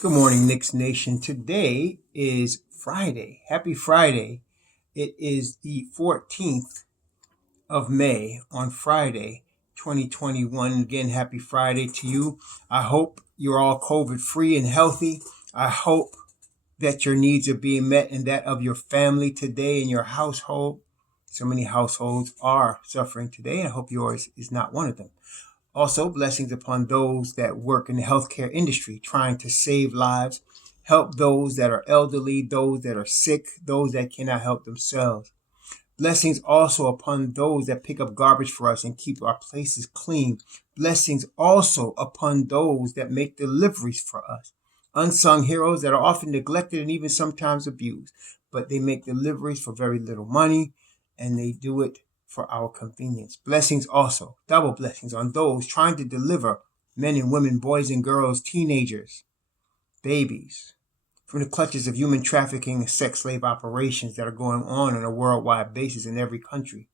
Good morning, Knicks Nation. Today is Friday. Happy Friday. It is the 14th of May on Friday, 2021. Again, happy Friday to you. I hope you're all COVID free and healthy. I hope that your needs are being met and that of your family today in your household. So many households are suffering today, and I hope yours is not one of them. Also, blessings upon those that work in the healthcare industry, trying to save lives, help those that are elderly, those that are sick, those that cannot help themselves. Blessings also upon those that pick up garbage for us and keep our places clean. Blessings also upon those that make deliveries for us. Unsung heroes that are often neglected and even sometimes abused, but they make deliveries for very little money, and they do it for our convenience. Blessings also, double blessings on those trying to deliver men and women, boys and girls, teenagers, babies, from the clutches of human trafficking and sex slave operations that are going on a worldwide basis in every country.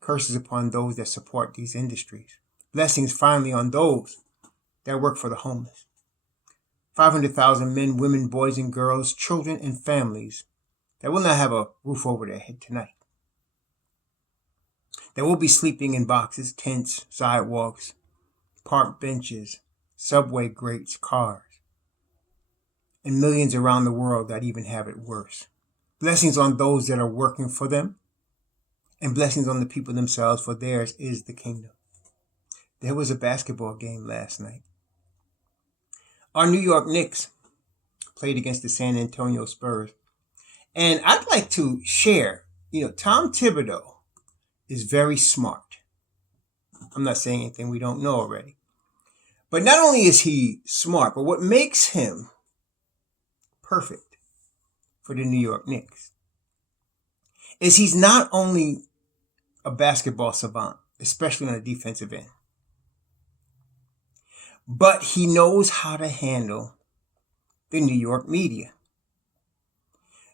Curses upon those that support these industries. Blessings finally on those that work for the homeless. 500,000 men, women, boys and girls, children and families that will not have a roof over their head tonight. They will be sleeping in boxes, tents, sidewalks, park benches, subway grates, cars, and millions around the world that even have it worse. Blessings on those that are working for them, and blessings on the people themselves, for theirs is the kingdom. There was a basketball game last night. Our New York Knicks played against the San Antonio Spurs. And I'd like to share, Tom Thibodeau is very smart. I'm not saying anything we don't know already. But not only is he smart, but what makes him perfect for the New York Knicks is he's not only a basketball savant, especially on the defensive end, but he knows how to handle the New York media.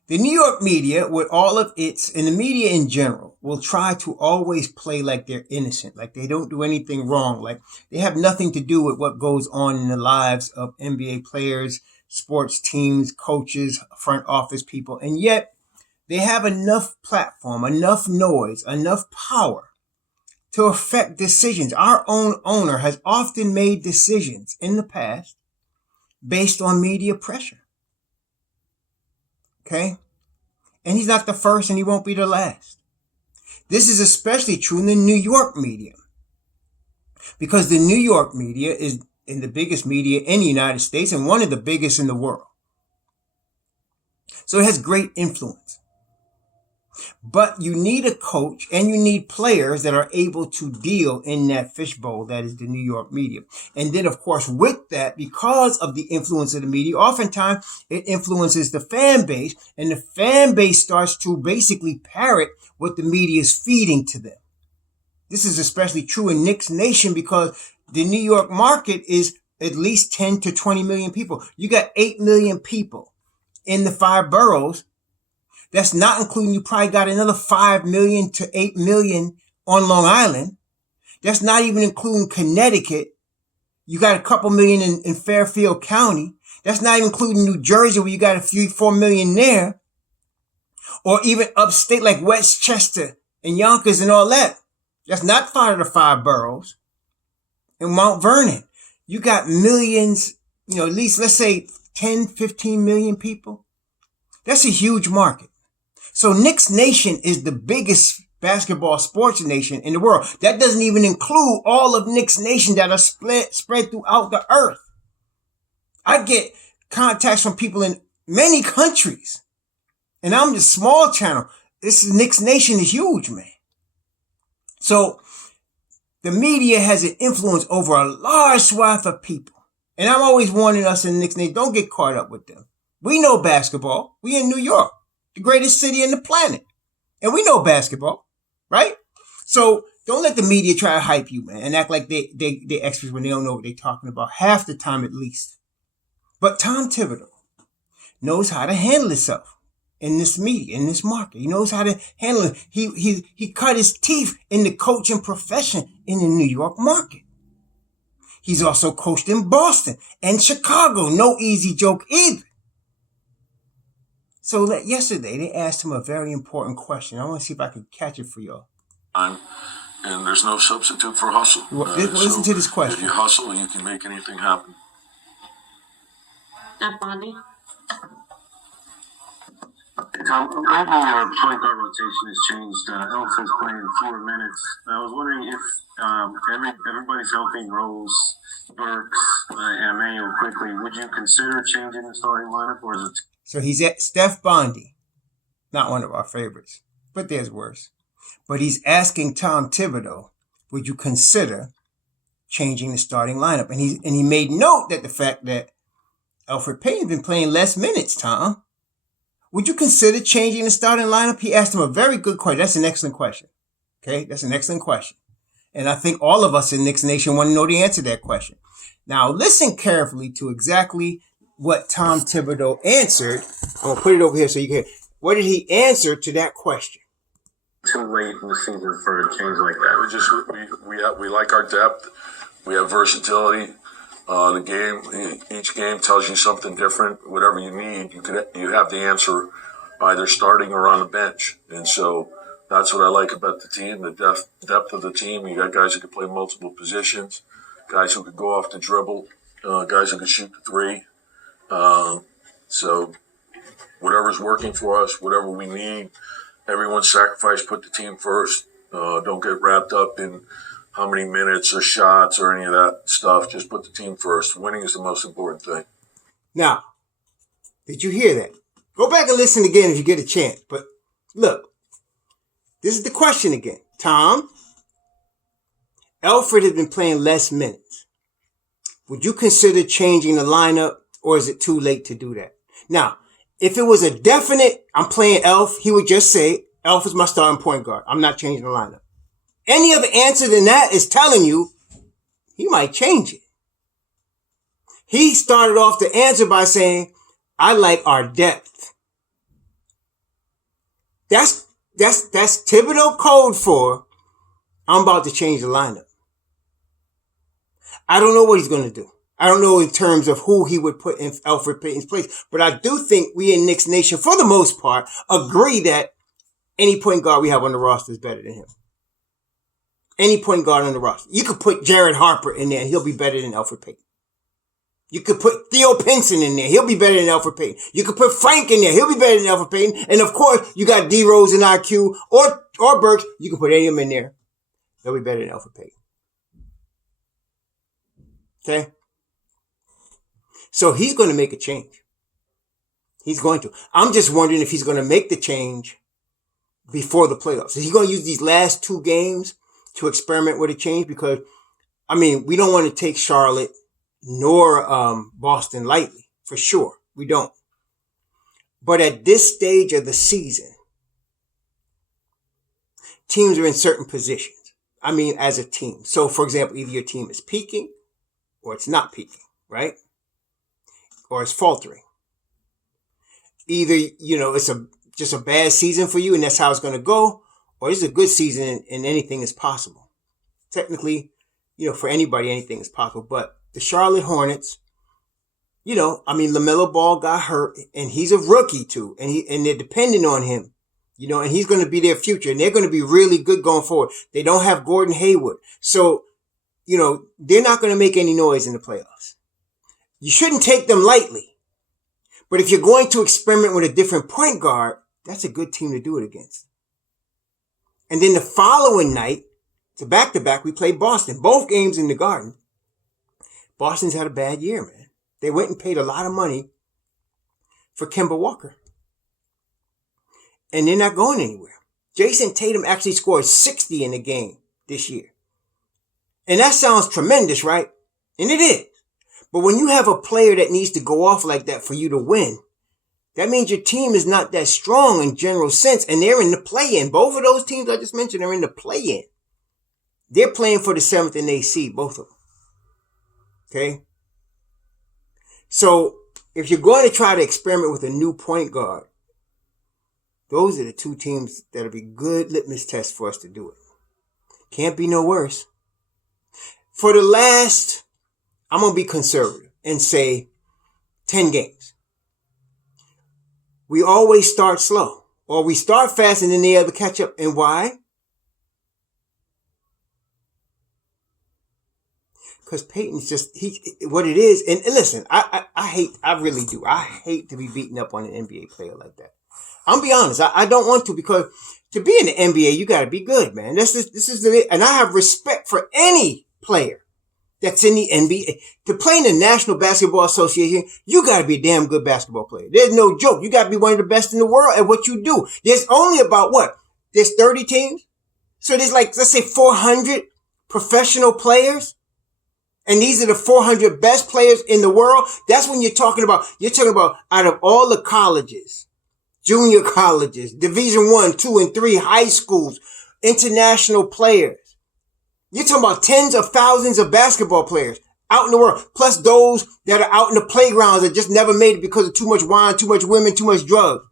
The New York media, with all of its, and the media in general, will try to always play like they're innocent, like they don't do anything wrong, like they have nothing to do with what goes on in the lives of NBA players, sports teams, coaches, front office people. And yet they have enough platform, enough noise, enough power to affect decisions. Our own owner has often made decisions in the past based on media pressure. Okay? And he's not the first and he won't be the last. This is especially true in the New York media, because the New York media is in the biggest media in the United States and one of the biggest in the world. So it has great influence. But you need a coach and you need players that are able to deal in that fishbowl that is the New York media. And then, of course, with that, because of the influence of the media, oftentimes it influences the fan base, and the fan base starts to basically parrot what the media is feeding to them. This is especially true in Knicks Nation because the New York market is at least 10 to 20 million people. You got 8 million people in the 5 boroughs. That's not including, you probably got another 5 million to 8 million on Long Island. That's not even including Connecticut. You got a couple million in Fairfield County. That's not even including New Jersey, where you got a 4 million there. Or even upstate like Westchester and Yonkers and all that. That's not part of the 5 boroughs. In Mount Vernon, you got millions, at least let's say 10, 15 million people. That's a huge market. So Knicks Nation is the biggest basketball sports nation in the world. That doesn't even include all of Knicks Nation that are spread throughout the earth. I get contacts from people in many countries. And I'm just small channel. Knicks Nation is huge, man. So the media has an influence over a large swath of people. And I'm always warning us in Knicks Nation, don't get caught up with them. We know basketball. We in New York, the greatest city on the planet. And we know basketball, right? So don't let the media try to hype you, man, and act like they experts when they don't know what they're talking about, half the time at least. But Tom Thibodeau knows how to handle himself in this media, in this market. He knows how to handle it. He cut his teeth in the coaching profession in the New York market. He's also coached in Boston and Chicago. No easy joke either. So yesterday, they asked him a very important question. I want to see if I can catch it for y'all. And there's no substitute for hustle. Listen to this question. If you hustle, you can make anything happen. Bondi. Tom, lately our point guard rotation has changed. Elton's playing fewer minutes. I was wondering if everybody's healthy, Rose, Burks, and Emmanuel quickly. Would you consider changing the starting lineup, or is it? So he's at Steph Bondi, not one of our favorites, but there's worse. But he's asking Tom Thibodeau, would you consider changing the starting lineup? And he made note that the fact that Elfrid Payton's been playing less minutes, Tom. Would you consider changing the starting lineup? He asked him a very good question. That's an excellent question. Okay, that's an excellent question. And I think all of us in Knicks Nation want to know the answer to that question. Now, listen carefully to exactly what Tom Thibodeau answered. I'm going to put it over here so you can hear. What did he answer to that question? Too late in the season for a change like that. We like our depth. We have versatility. The game, each game tells you something different. Whatever you need, you have the answer either starting or on the bench. And so that's what I like about the team, the depth of the team. You got guys who can play multiple positions, guys who can go off the dribble, guys who can shoot the three. So whatever's working for us, whatever we need, everyone sacrifice, put the team first. Don't get wrapped up in how many minutes or shots or any of that stuff. Just put the team first. Winning is the most important thing. Now, did you hear that? Go back and listen again if you get a chance. But look, this is the question again. Tom, Elfrid has been playing less minutes. Would you consider changing the lineup, or is it too late to do that? Now, if it was a definite, I'm playing Elf, he would just say, Elf is my starting point guard. I'm not changing the lineup. Any other answer than that is telling you he might change it. He started off the answer by saying, I like our depth. That's Thibodeau code for, I'm about to change the lineup. I don't know what he's going to do. I don't know in terms of who he would put in Elfrid Payton's place, but I do think we in Knicks Nation, for the most part, agree that any point guard we have on the roster is better than him. Any point guard on the roster. You could put Jared Harper in there and he'll be better than Elfrid Payton. You could put Theo Pinson in there. He'll be better than Elfrid Payton. You could put Frank in there. He'll be better than Elfrid Payton. And of course, you got D Rose and IQ or Burks. You can put any of them in there. They'll be better than Elfrid Payton. Okay? So he's going to make a change. He's going to. I'm just wondering if he's going to make the change before the playoffs. Is he going to use these last two games to experiment with a change? Because, I mean, we don't want to take Charlotte nor Boston lightly, for sure. We don't. But at this stage of the season, teams are in certain positions. I mean, as a team. So, for example, either your team is peaking or it's not peaking, right? Or it's faltering. Either, it's just a bad season for you and that's how it's going to go, or it's a good season and anything is possible. Technically, for anybody, anything is possible. But the Charlotte Hornets, LaMelo Ball got hurt and he's a rookie too. And they're depending on him, and he's going to be their future and they're going to be really good going forward. They don't have Gordon Hayward. So, they're not going to make any noise in the playoffs. You shouldn't take them lightly. But if you're going to experiment with a different point guard, that's a good team to do it against. And then the following night, it's a back-to-back, we play Boston. Both games in the Garden. Boston's had a bad year, man. They went and paid a lot of money for Kemba Walker. And they're not going anywhere. Jason Tatum actually scored 60 in the game this year. And that sounds tremendous, right? And it is. But when you have a player that needs to go off like that for you to win, that means your team is not that strong in general sense. And they're in the play-in. Both of those teams I just mentioned are in the play-in. They're playing for the 7th and 8th seed, both of them. Okay? So, if you're going to try to experiment with a new point guard, those are the two teams that'll be good litmus tests for us to do it. Can't be no worse. For the last I'm going to be conservative and say 10 games. We always start slow, or we start fast and then they have to catch up. And why? Because Peyton's just, what it is. And listen, I really do. I hate to be beaten up on an NBA player like that. I'm gonna be honest. I don't want to, because to be in the NBA, you gotta be good, man. This is and I have respect for any player that's in the NBA. To play in the National Basketball Association, you gotta be a damn good basketball player. There's no joke. You gotta be one of the best in the world at what you do. There's only about there's 30 teams. So there's let's say 400 professional players. And these are the 400 best players in the world. That's when you're talking about out of all the colleges, junior colleges, Division 1, 2, and 3 high schools, international players. You're talking about tens of thousands of basketball players out in the world, plus those that are out in the playgrounds that just never made it because of too much wine, too much women, too much drugs.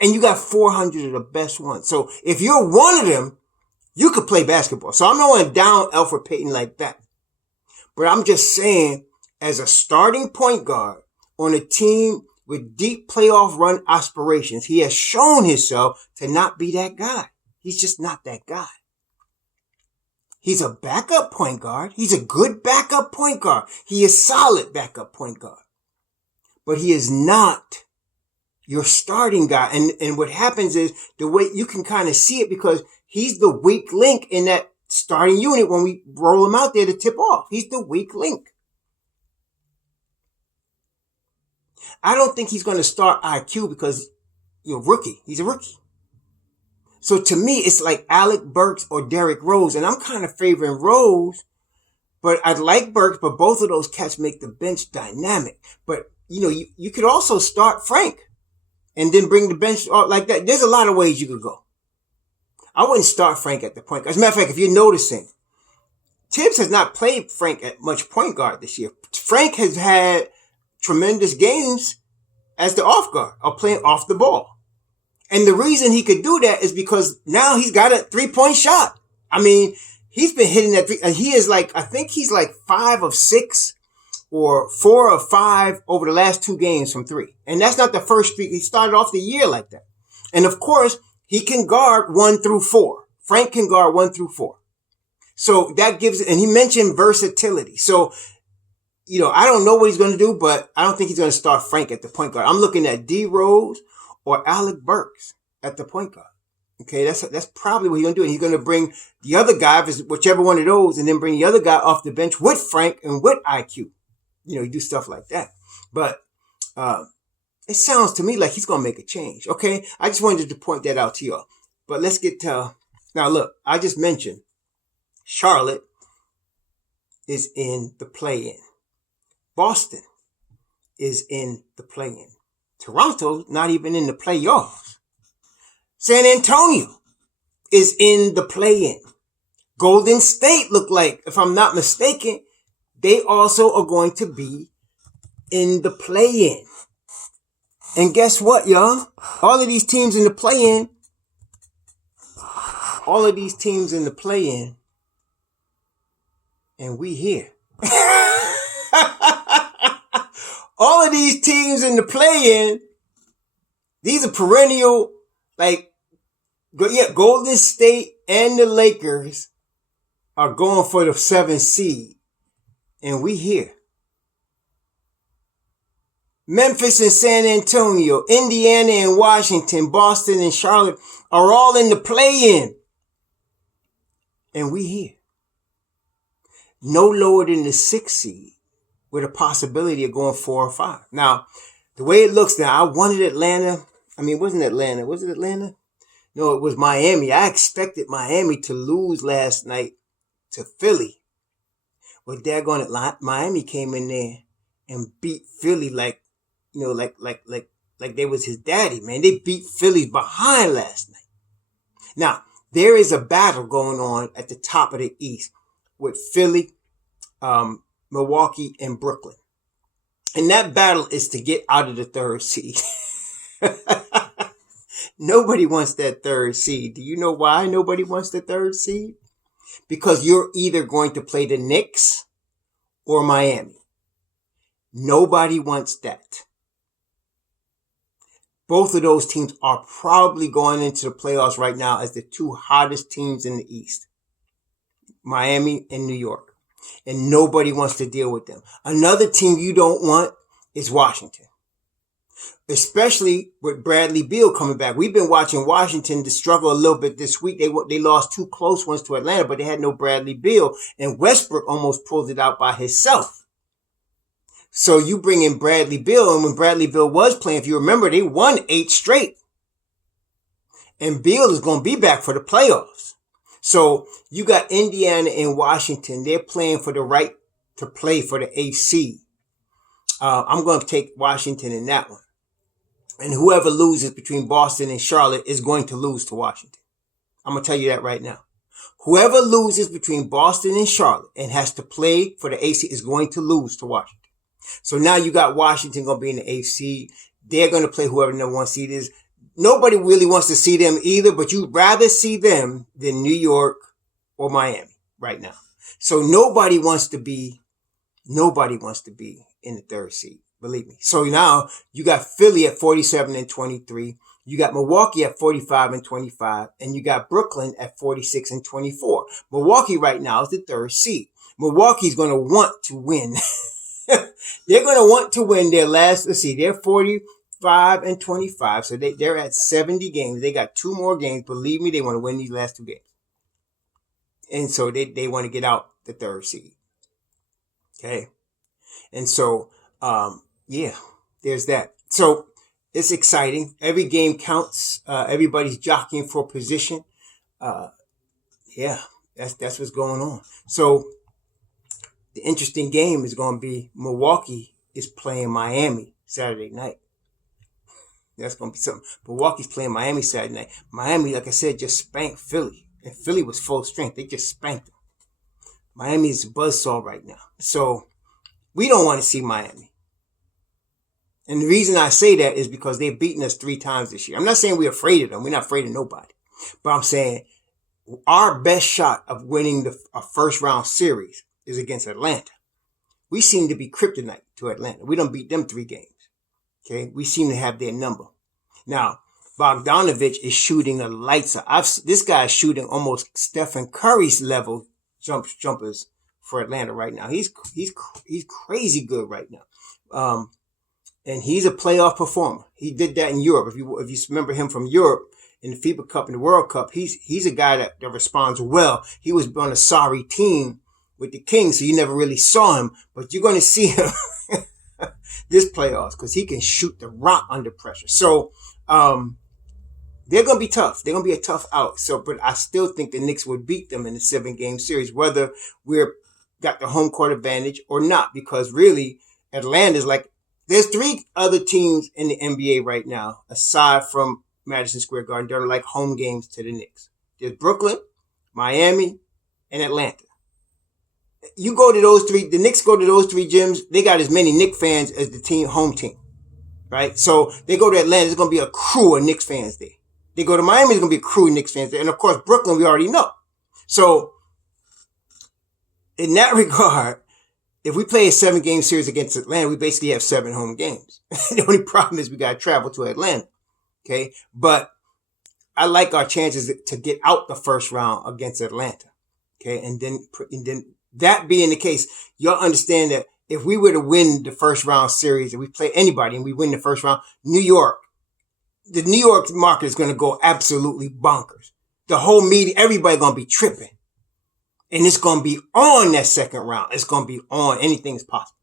And you got 400 of the best ones. So if you're one of them, you could play basketball. So I'm not going to down Elfrid Payton like that. But I'm just saying, as a starting point guard on a team with deep playoff run aspirations, he has shown himself to not be that guy. He's just not that guy. He's a backup point guard. He's a good backup point guard. He is solid backup point guard. But he is not your starting guy. And what happens is, the way you can kind of see it, because he's the weak link in that starting unit when we roll him out there to tip off. He's the weak link. I don't think he's going to start IQ because you're a rookie. He's a rookie. So to me, it's like Alex Burks or Derrick Rose. And I'm kind of favoring Rose, but I'd like Burks, but both of those cats make the bench dynamic. But, you could also start Frank and then bring the bench out like that. There's a lot of ways you could go. I wouldn't start Frank at the point guard. As a matter of fact, if you're noticing, Tibbs has not played Frank at much point guard this year. Frank has had tremendous games as the off guard, or playing off the ball. And the reason he could do that is because now he's got a 3-point shot. I mean, he's been hitting that three. He is I think he's 5 of 6 or 4 of 5 over the last 2 games from 3. And that's not the first streak. He started off the year like that. And of course, he can guard 1 through 4. Frank can guard 1 through 4. So that gives, and he mentioned versatility. So, I don't know what he's going to do, but I don't think he's going to start Frank at the point guard. I'm looking at D Rose or Alex Burks at the point guard. Okay, that's probably what he's going to do. And he's going to bring the other guy, whichever one of those, and then bring the other guy off the bench with Frank and with IQ. You do stuff like that. But it sounds to me like he's going to make a change. Okay, I just wanted to point that out to y'all. But let's get to, now look, I just mentioned Charlotte is in the play-in. Boston is in the play-in. Toronto's not even in the playoffs. San Antonio is in the play-in. Golden State look like, if I'm not mistaken, they also are going to be in the play-in. And guess what, y'all? All of these teams in the play-in, and we here. All of these teams in the play-in, these are perennial, Golden State and the Lakers are going for the 7th seed. And we here. Memphis and San Antonio, Indiana and Washington, Boston and Charlotte are all in the play-in. And we here. No lower than the 6th seed, with a possibility of going 4 or 5. Now, the way it looks now, I wanted Atlanta. I mean, wasn't Atlanta? Was it Atlanta? No, it was Miami. I expected Miami to lose last night to Philly. Well, daggone it, Miami came in there and beat Philly like they was his daddy, man. They beat Philly's behind last night. Now, there is a battle going on at the top of the East with Philly, Milwaukee, and Brooklyn. And that battle is to get out of the 3rd seed. Nobody wants that 3rd seed. Do you know why nobody wants the 3rd seed? Because you're either going to play the Knicks or Miami. Nobody wants that. Both of those teams are probably going into the playoffs right now as the two hottest teams in the East. Miami and New York. And nobody wants to deal with them. Another team you don't want is Washington. Especially with Bradley Beal coming back. We've been watching Washington to struggle a little bit this week. They lost 2 close ones to Atlanta, but they had no Bradley Beal. And Westbrook almost pulled it out by himself. So you bring in Bradley Beal, and when Bradley Beal was playing, if you remember, they won 8 straight. And Beal is going to be back for the playoffs. So you got Indiana and Washington. They're playing for the right to play for the AC. I'm going to take Washington in that one. And whoever loses between Boston and Charlotte is going to lose to Washington. I'm going to tell you that right now. Whoever loses between Boston and Charlotte and has to play for the AC is going to lose to Washington. So now you got Washington going to be in the AC. They're going to play whoever the number 1 seed is. Nobody really wants to see them either, but you'd rather see them than New York or Miami right now. So nobody wants to be in the 3rd seed. Believe me. So now you got Philly at 47-23. You got Milwaukee at 45-25. And you got Brooklyn at 46-24. Milwaukee right now is the 3rd seed. Milwaukee's going to want to win. They're going to want to win their last, they're 45-25. So they're at 70 games. They got 2 more games. Believe me, they want to win these last 2 games. And so they want to get out the 3rd seed. Okay. And so, there's that. So it's exciting. Every game counts. Everybody's jockeying for position. That's what's going on. So the interesting game is going to be Milwaukee is playing Miami Saturday night. That's going to be something. Milwaukee's playing Miami Saturday night. Miami, like I said, just spanked Philly. And Philly was full strength. They just spanked them. Miami is a buzzsaw right now. So we don't want to see Miami. And the reason I say that is because they've beaten us 3 times this year. I'm not saying we're afraid of them. We're not afraid of nobody. But I'm saying our best shot of winning a first round series is against Atlanta. We seem to be kryptonite to Atlanta. We don't beat them 3 games. Okay. We seem to have their number. Now, Bogdanovich is shooting the lights out. This guy is shooting almost Stephen Curry's level jumpers for Atlanta right now. He's crazy good right now. And he's a playoff performer. He did that in Europe. If you remember him from Europe in the FIBA Cup and the World Cup, he's a guy that responds well. He was on a sorry team with the Kings, so you never really saw him, but you're going to see him this playoffs because he can shoot the rock under pressure. So, they're going to be tough. They're going to be a tough out. So, but I still think the Knicks would beat them in the 7-game series, whether we're got the home court advantage or not, because really Atlanta's like, there's 3 other teams in the NBA right now, aside from Madison Square Garden, that are like home games to the Knicks. There's Brooklyn, Miami, and Atlanta. You go to those 3, the Knicks go to those 3 gyms, they got as many Knicks fans as the home team. Right? So they go to Atlanta, there's going to be a crew of Knicks fans there. They go to Miami, there's going to be a crew of Knicks fans there. And of course, Brooklyn, we already know. So in that regard, if we play a 7-game series against Atlanta, we basically have 7 home games. The only problem is we got to travel to Atlanta. Okay. But I like our chances to get out the first round against Atlanta. Okay. And then that being the case, y'all understand that if we were to win the first round series and we play anybody and we win the first round, the New York market is going to go absolutely bonkers. The whole media, everybody going to be tripping. And it's going to be on that second round. It's going to be on. Anything is possible.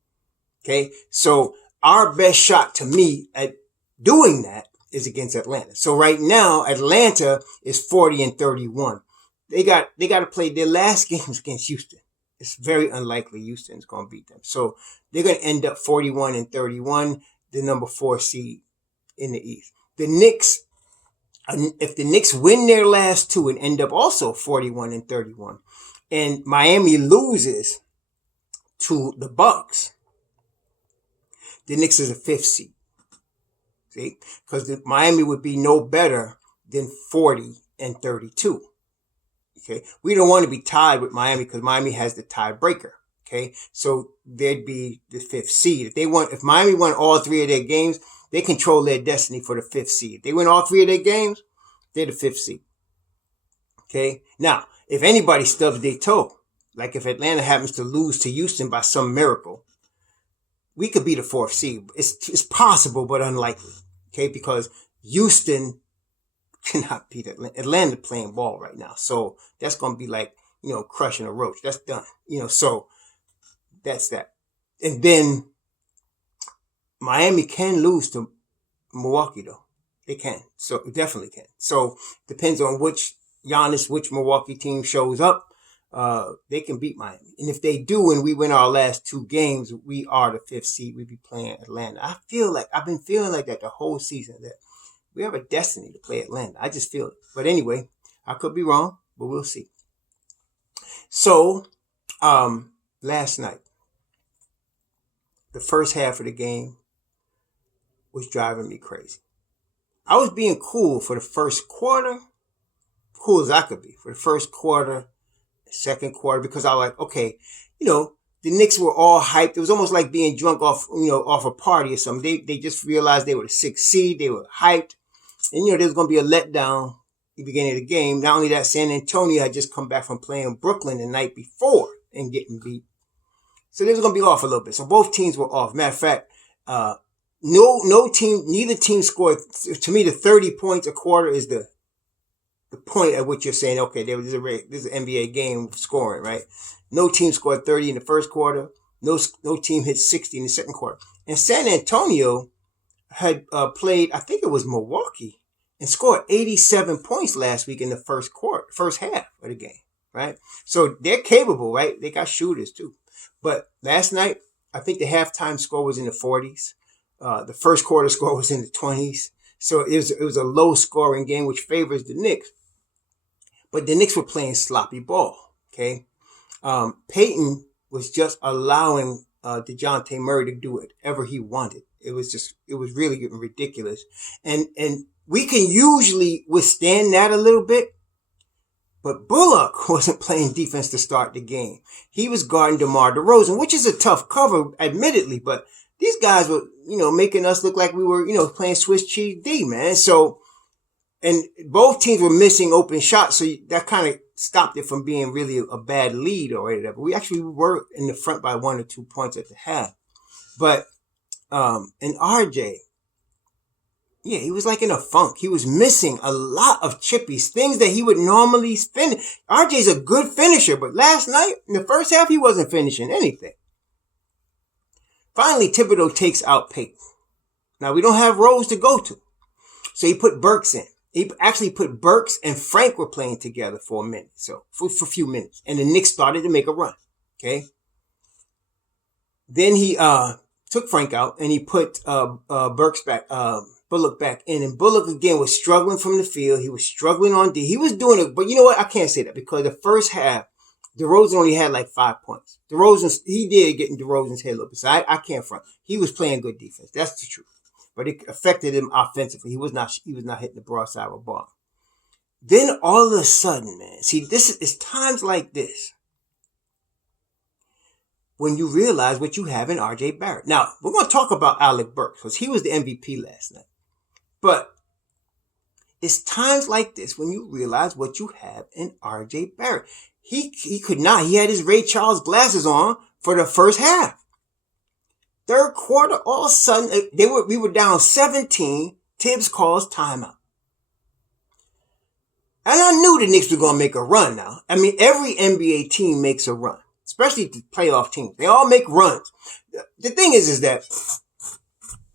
Okay. So our best shot to me at doing that is against Atlanta. So right now, Atlanta is 40-31. They got to play their last games against Houston. It's very unlikely Houston's going to beat them. So they're going to end up 41-31, the number 4 seed in the East. The Knicks, if the Knicks win their last 2 and end up also 41-31, and Miami loses to the Bucks, the Knicks is a 5th seed. See? Because Miami would be no better than 40-32. Okay. We don't want to be tied with Miami because Miami has the tiebreaker. Okay, so they'd be the 5th seed. If Miami won all 3 of their games, they control their destiny for the 5th seed. If they win all 3 of their games, they're the 5th seed. Okay, now if anybody stubs their toe, like if Atlanta happens to lose to Houston by some miracle, we could be the 4th seed. It's possible, but unlikely. Okay, because Houston cannot beat Atlanta. Atlanta playing ball right now, so that's gonna be like crushing a roach. That's done. So. That's that. And then Miami can lose to Milwaukee, though. They can. So definitely can. So depends on which Milwaukee team shows up. They can beat Miami. And if they do and we win our last 2 games, we are the 5th seed. We'll be playing Atlanta. I've been feeling like that the whole season, that we have a destiny to play Atlanta. I just feel it. But anyway, I could be wrong, but we'll see. So, last night, the first half of the game was driving me crazy. I was being cool for the first quarter, cool as I could be for the first quarter, second quarter, because I was like, okay, the Knicks were all hyped. It was almost like being drunk off a party or something. They just realized they were the 6th seed. They were hyped. And, there was going to be a letdown at the beginning of the game. Not only that, San Antonio had just come back from playing Brooklyn the night before and getting beat. So they was going to be off a little bit. So both teams were off. Matter of fact, neither team scored. To me, the 30 points a quarter is the point at which you're saying, okay, this is an NBA game scoring, right? No team scored 30 in the first quarter. No team hit 60 in the second quarter. And San Antonio had played, I think it was Milwaukee, and scored 87 points last week in the first half of the game, right? So they're capable, right? They got shooters too. But last night, I think the halftime score was in the 40s. The first quarter score was in the 20s. So it was a low scoring game, which favors the Knicks. But the Knicks were playing sloppy ball. Okay. Peyton was just allowing DeJounte Murray to do whatever he wanted. It was really getting ridiculous. And we can usually withstand that a little bit. But Bullock wasn't playing defense to start the game. He was guarding DeMar DeRozan, which is a tough cover, admittedly. But these guys were, making us look like we were, playing Swiss cheese D, man. So, and both teams were missing open shots. So that kind of stopped it from being really a bad lead or whatever. We actually were in the front by 1 or 2 points at the half. But, and RJ, yeah, he was like in a funk. He was missing a lot of chippies, things that he would normally finish. RJ's a good finisher, but last night, in the first half, he wasn't finishing anything. Finally, Thibodeau takes out Peyton. Now, we don't have Rose to go to. So he put Burks in. He actually put Burks and Frank were playing together for a minute. So, for a few minutes. And the Knicks started to make a run. Okay? Then he took Frank out and he put Bullock back in, and Bullock again was struggling from the field. He was struggling on D. He was doing it, but you know what? I can't say that because the first half, DeRozan only had like 5 points. He did get in DeRozan's head a little bit, so I can't front. He was playing good defense. That's the truth. But it affected him offensively. He was not hitting the broadside of a bomb. Then all of a sudden, man, see, it's times like this when you realize what you have in RJ Barrett. Now, we're going to talk about Alex Burks because he was the MVP last night. But it's times like this when you realize what you have in RJ Barrett. He could not. He had his Ray Charles glasses on for the first half. Third quarter, all of a sudden, we were down 17. Tibbs calls timeout. And I knew the Knicks were going to make a run now. I mean, every NBA team makes a run, especially the playoff teams. They all make runs. The thing is that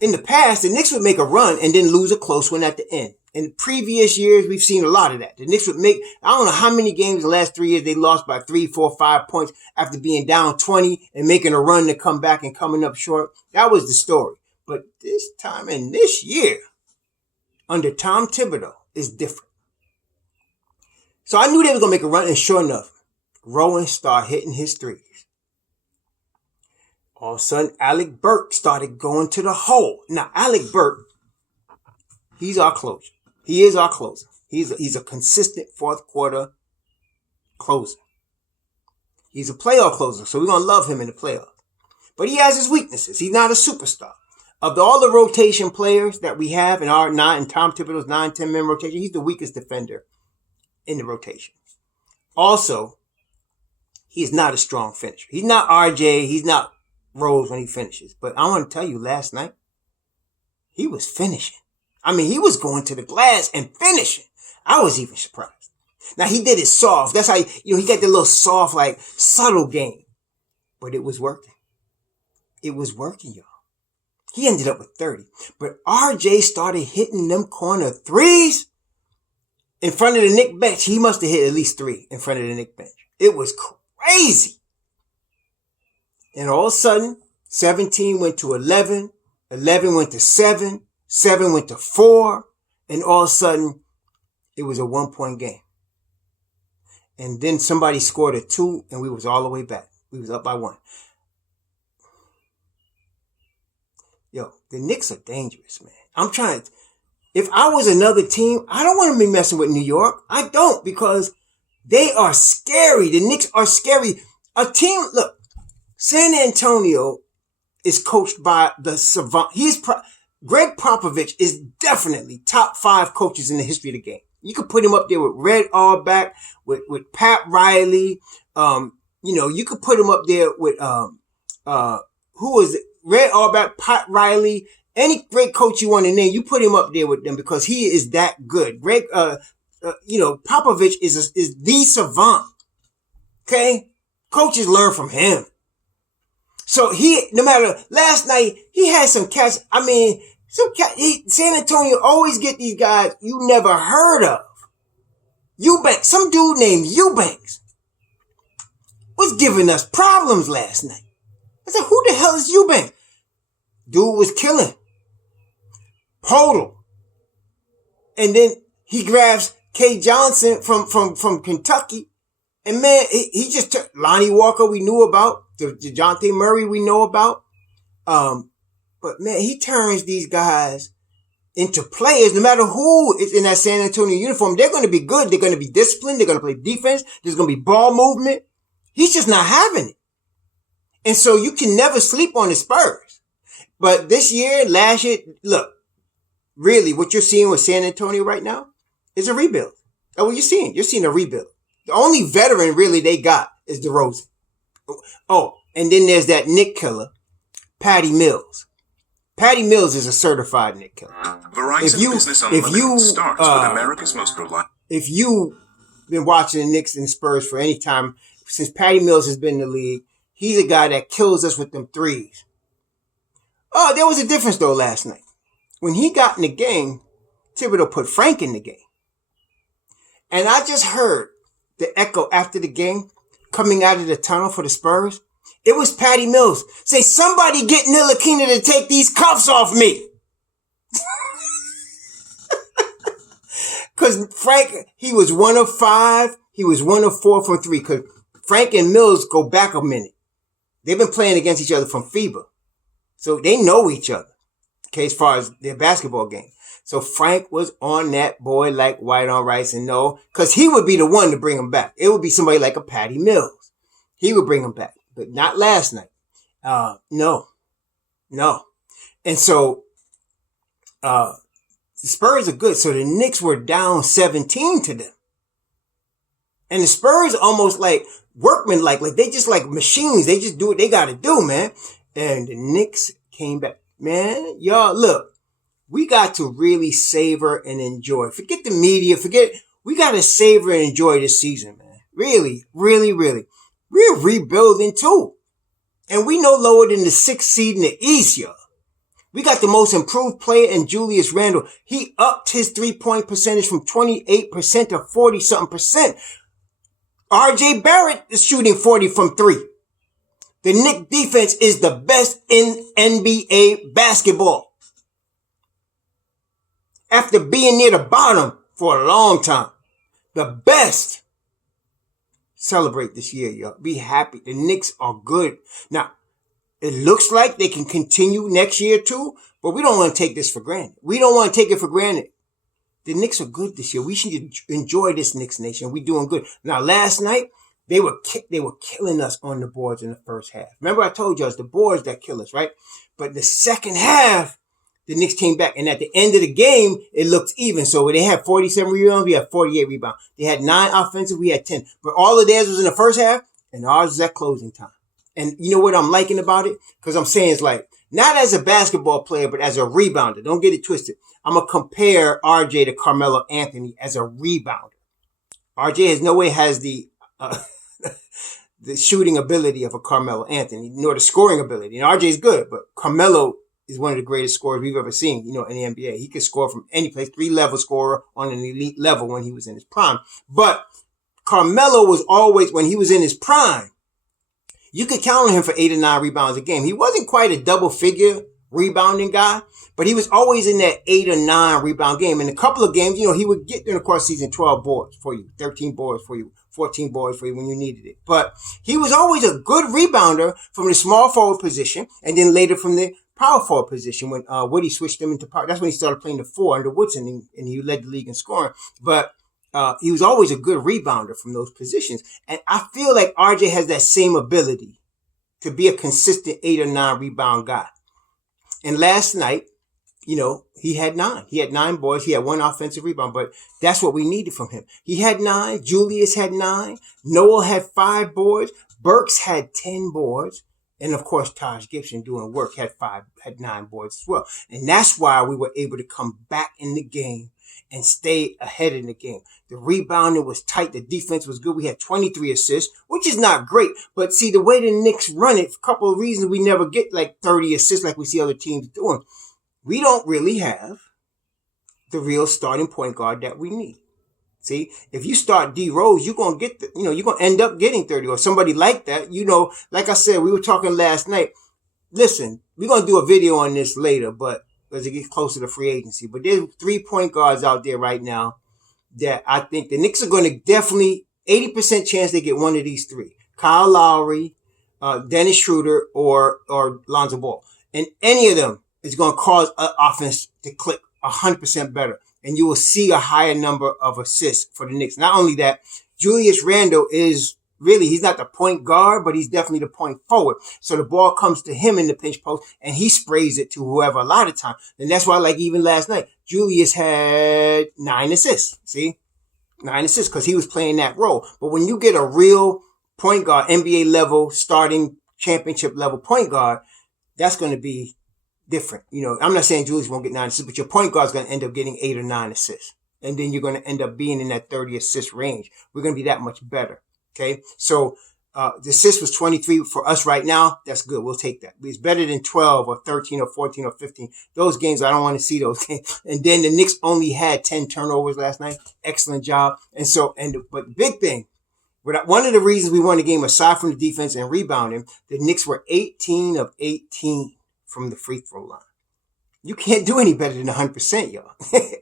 in the past, the Knicks would make a run and then lose a close one at the end. In previous years, we've seen a lot of that. The Knicks would I don't know how many games the last 3 years they lost by 3, 4, 5 points after being down 20 and making a run to come back and coming up short. That was the story. But this time and this year, under Tom Thibodeau, is different. So I knew they were going to make a run, and sure enough, Rowan started hitting his threes. All of a sudden, Alex Burks started going to the hole. Now, Alex Burks, he's our closer. He is our closer. He's a consistent fourth quarter closer. He's a playoff closer, so we're going to love him in the playoffs. But he has his weaknesses. He's not a superstar. Of all the rotation players that we have in our Tom Thibodeau's 9-10-man rotation, he's the weakest defender in the rotation. Also, he is not a strong finisher. He's not RJ. He's not Rose when he finishes. But I want to tell you, last night, he was finishing. I mean, he was going to the glass and finishing. I was even surprised. Now, he did it soft. That's how, he got the little soft, like, subtle game. But it was working. It was working, y'all. He ended up with 30. But RJ started hitting them corner threes in front of the Knicks bench. He must have hit at least 3 in front of the Knicks bench. It was crazy. And all of a sudden, 17 went to 11. 11 went to 7. 7 went to 4. And all of a sudden, it was a 1-point game. And then somebody scored a 2, and we was all the way back. We was up by 1. Yo, the Knicks are dangerous, man. If I was another team, I don't want to be messing with New York. I don't, because they are scary. The Knicks are scary. Look, San Antonio is coached by the savant. Greg Popovich is definitely top 5 coaches in the history of the game. You could put him up there with Red Auerbach, with Pat Riley. You could put him up there with, who was it? Red Auerbach, Pat Riley, any great coach you want to name, you put him up there with them because he is that good. Greg, Popovich is the savant. Okay? Coaches learn from him. So last night, he had some catch. I mean, San Antonio always get these guys you never heard of. Eubanks, some dude named Eubanks was giving us problems last night. I said, who the hell is Eubanks? Dude was killing. Podol. And then he grabs K. Johnson from Kentucky. And man, he just took Lonnie Walker we knew about. DeJounte Murray we know about. But man, he turns these guys into players. No matter who is in that San Antonio uniform, they're going to be good. They're going to be disciplined. They're going to play defense. There's going to be ball movement. He's just not having it. And so you can never sleep on the Spurs. But last year, look, really what you're seeing with San Antonio right now is a rebuild. That's what you're seeing. You're seeing a rebuild. The only veteran really they got is DeRozan. Oh, and then there's that Nick killer, Patty Mills. Patty Mills is a certified Nick killer. Verizon Business Unlimited starts with America's most reliable. If you've been watching the Knicks and Spurs for any time since Patty Mills has been in the league, he's a guy that kills us with them threes. Oh, there was a difference though last night. When he got in the game, Thibodeau put Frank in the game. And I just heard the echo after the game coming out of the tunnel for the Spurs. It was Patty Mills. Say, somebody get Ntilikina to take these cuffs off me. Because Frank, he was 1 of 5. He was 1 of 4 from 3. Because Frank and Mills go back a minute. They've been playing against each other from FIBA. So they know each other. Okay, as far as their basketball game. So Frank was on that boy like white on rice, and no, because he would be the one to bring him back. It would be somebody like a Patty Mills. He would bring him back, but not last night. No. And so, the Spurs are good. So the Knicks were down 17 to them. And the Spurs almost like workmen, like they just like machines. They just do what they got to do, man. And the Knicks came back. Man, y'all, look, we got to really savor and enjoy. Forget the media. We got to savor and enjoy this season, man. Really, really, really. We're rebuilding too. And we no lower than the 6th seed in the East, y'all. We got the most improved player in Julius Randle. He upped his 3-point percentage from 28% to 40-something%. RJ Barrett is shooting 40 from 3. The Knicks defense is the best in NBA basketball. After being near the bottom for a long time. The best. Celebrate this year, y'all. Be happy. The Knicks are good. Now, it looks like they can continue next year too, but we don't want to take this for granted. We don't want to take it for granted. The Knicks are good this year. We should enjoy this Knicks nation. We're doing good. Now, last night, They were killing us on the boards in the first half. Remember I told you it's the boards that kill us, right? But the second half, the Knicks came back, and at the end of the game, it looked even. So they had 47 rebounds, we had 48 rebounds. They had 9 offensive, we had 10. But all of theirs was in the first half, and ours was at closing time. And you know what I'm liking about it? Because I'm saying it's like, not as a basketball player, but as a rebounder. Don't get it twisted. I'm going to compare RJ to Carmelo Anthony as a rebounder. RJ has no way has the shooting ability of a Carmelo Anthony, nor the scoring ability. And RJ is good, but Carmelo is one of the greatest scorers we've ever seen, in the NBA. He could score from any place, 3-level scorer on an elite level when he was in his prime. But Carmelo was always, when he was in his prime, you could count on him for 8 or 9 rebounds a game. He wasn't quite a double-figure rebounding guy, but he was always in that 8 or 9 rebound game. In a couple of games, he would get during the course of the season 12 boards for you, 13 boards for you, 14 boards for you when you needed it. But he was always a good rebounder from the small forward position, and then later from the power forward position when Woody switched him into power. That's when he started playing the 4 under Woodson, and he led the league in scoring. But he was always a good rebounder from those positions. And I feel like RJ has that same ability to be a consistent 8 or 9 rebound guy. And last night, he had 9. He had 9 boards. He had 1 offensive rebound, but that's what we needed from him. He had 9. Julius had 9. Noel had 5 boards. Burks had 10 boards. And of course, Taj Gibson doing work had 9 boards as well. And that's why we were able to come back in the game and stay ahead in the game. The rebounding was tight. The defense was good. We had 23 assists, which is not great. But see, the way the Knicks run it, a couple of reasons we never get like 30 assists like we see other teams doing. We don't really have the real starting point guard that we need. See, if you start D Rose, you're going to get, you're going to end up getting 30 or somebody like that. Like I said, we were talking last night. Listen, we're going to do a video on this later, but as it gets closer to free agency. But there's 3 point guards out there right now that I think the Knicks are going to definitely 80% chance they get one of these 3. Kyle Lowry, Dennis Schroeder, or Lonzo Ball. And any of them is going to cause an offense to click 100% better. And you will see a higher number of assists for the Knicks. Not only that, Julius Randle is really, he's not the point guard, but he's definitely the point forward. So the ball comes to him in the pinch post, and he sprays it to whoever a lot of time. And that's why, like even last night, Julius had 9 assists. See? 9 assists because he was playing that role. But when you get a real point guard, NBA level, starting championship level point guard, that's going to be different. I'm not saying Julius won't get 9 assists, but your point guard's going to end up getting 8 or 9 assists. And then you're going to end up being in that 30 assist range. We're going to be that much better. Okay. So, the assist was 23 for us right now. That's good. We'll take that. It's better than 12 or 13 or 14 or 15. Those games, I don't want to see those games. And then the Knicks only had 10 turnovers last night. Excellent job. But the big thing, one of the reasons we won the game, aside from the defense and rebounding, the Knicks were 18 of 18 from the free throw line. You can't do any better than 100%, y'all.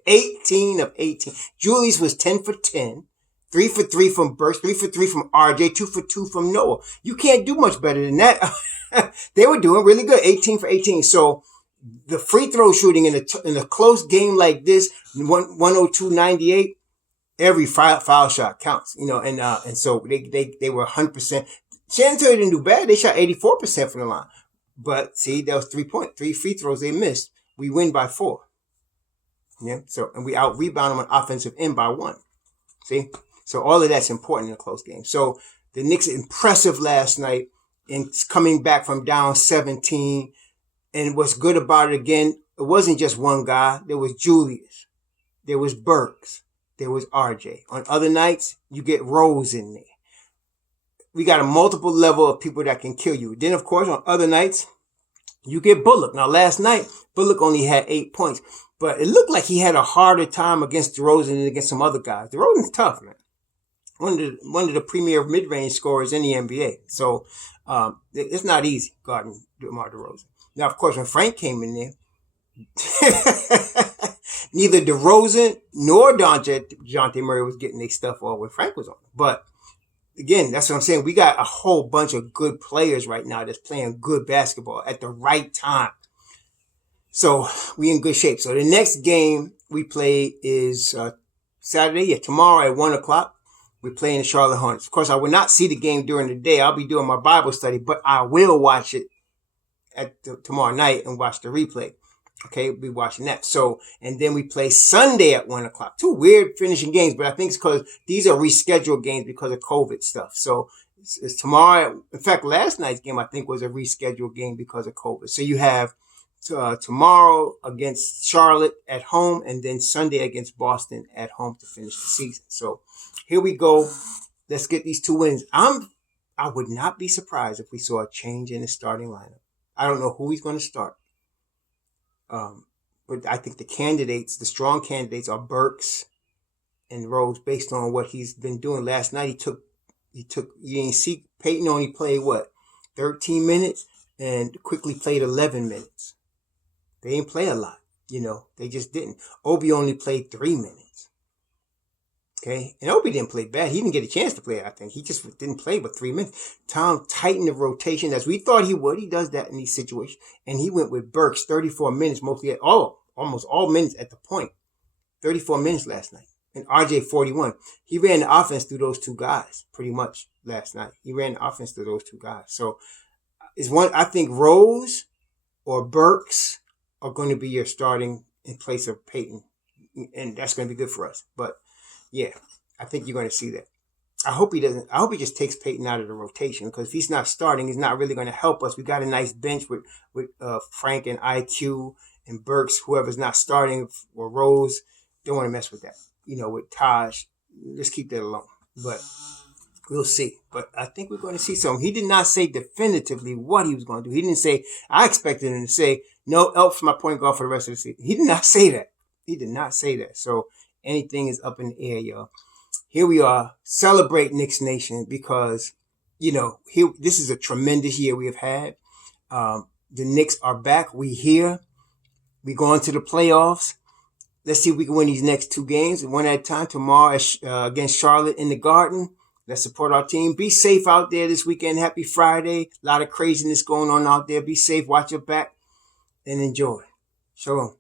18 of 18. Julius was 10 for 10. 3 for 3 from Burks, 3 for 3 from RJ, 2 for 2 from Noah. You can't do much better than that. They were doing really good, 18 for 18. So the free throw shooting in a close game like this, 102-98, every foul shot counts, and so they were 100%. San Antonio didn't do bad. They shot 84% from the line. But see, that was 3 free throws they missed. We win by 4. Yeah. So, and we out rebound them on offensive end by 1. See? So all of that's important in a close game. So the Knicks impressive last night in coming back from down 17. And what's good about it again, it wasn't just one guy. There was Julius. There was Burks. There was RJ. On other nights, you get Rose in there. We got a multiple level of people that can kill you. Then, of course, on other nights, you get Bullock. Now, last night, Bullock only had 8 points. But it looked like he had a harder time against DeRozan than against some other guys. DeRozan's tough, man. One of the premier mid-range scorers in the NBA. So, it's not easy guarding DeMar DeRozan. Now, of course, when Frank came in there, neither DeRozan nor DeJounte Murray was getting their stuff off when Frank was on. But again, that's what I'm saying. We got a whole bunch of good players right now that's playing good basketball at the right time. So we in good shape. So the next game we play is Saturday, tomorrow at 1:00. We're playing the Charlotte Hornets. Of course, I will not see the game during the day. I'll be doing my Bible study, but I will watch it tomorrow night and watch the replay. Okay, we'll be watching that. So, and then we play Sunday at 1 o'clock. Two weird finishing games, but I think it's because these are rescheduled games because of COVID stuff. So it's tomorrow. In fact, last night's game, I think, was a rescheduled game because of COVID. So you have tomorrow against Charlotte at home, and then Sunday against Boston at home to finish the season. So here we go. Let's get these 2 wins. I would not be surprised if we saw a change in the starting lineup. I don't know who he's going to start. But I think the strong candidates are Burks and Rose based on what he's been doing. Last night you didn't see Peyton only played 13 minutes and quickly played 11 minutes. They didn't play a lot, they just didn't. Obi only played 3 minutes. Okay. And Obi didn't play bad. He didn't get a chance to play, I think. He just didn't play but 3 minutes. Tom tightened the rotation as we thought he would. He does that in these situations. And he went with Burks 34 minutes, almost all minutes at the point. 34 minutes last night. And RJ 41. He ran the offense through those 2 guys pretty much last night. He ran the offense through those 2 guys. So I think Rose or Burks are going to be your starting in place of Peyton. And that's going to be good for us. But yeah, I think you're going to see that. I hope he just takes Peyton out of the rotation, because if he's not starting, he's not really going to help us. We got a nice bench with Frank and IQ and Burks, whoever's not starting, or Rose. Don't want to mess with that. With Taj, let's keep that alone. But we'll see. But I think we're going to see something. He did not say definitively what he was going to do. He didn't say, I expected him to say, no, Elf's my point guard for the rest of the season. He did not say that. He did not say that. So anything is up in the air, y'all. Here we are. Celebrate Knicks Nation, because, this is a tremendous year we have had. The Knicks are back. We here. We going to the playoffs. Let's see if we can win these next 2 games, one at a time. Tomorrow against Charlotte in the Garden. Let's support our team. Be safe out there this weekend. Happy Friday. A lot of craziness going on out there. Be safe. Watch your back and enjoy. Shalom.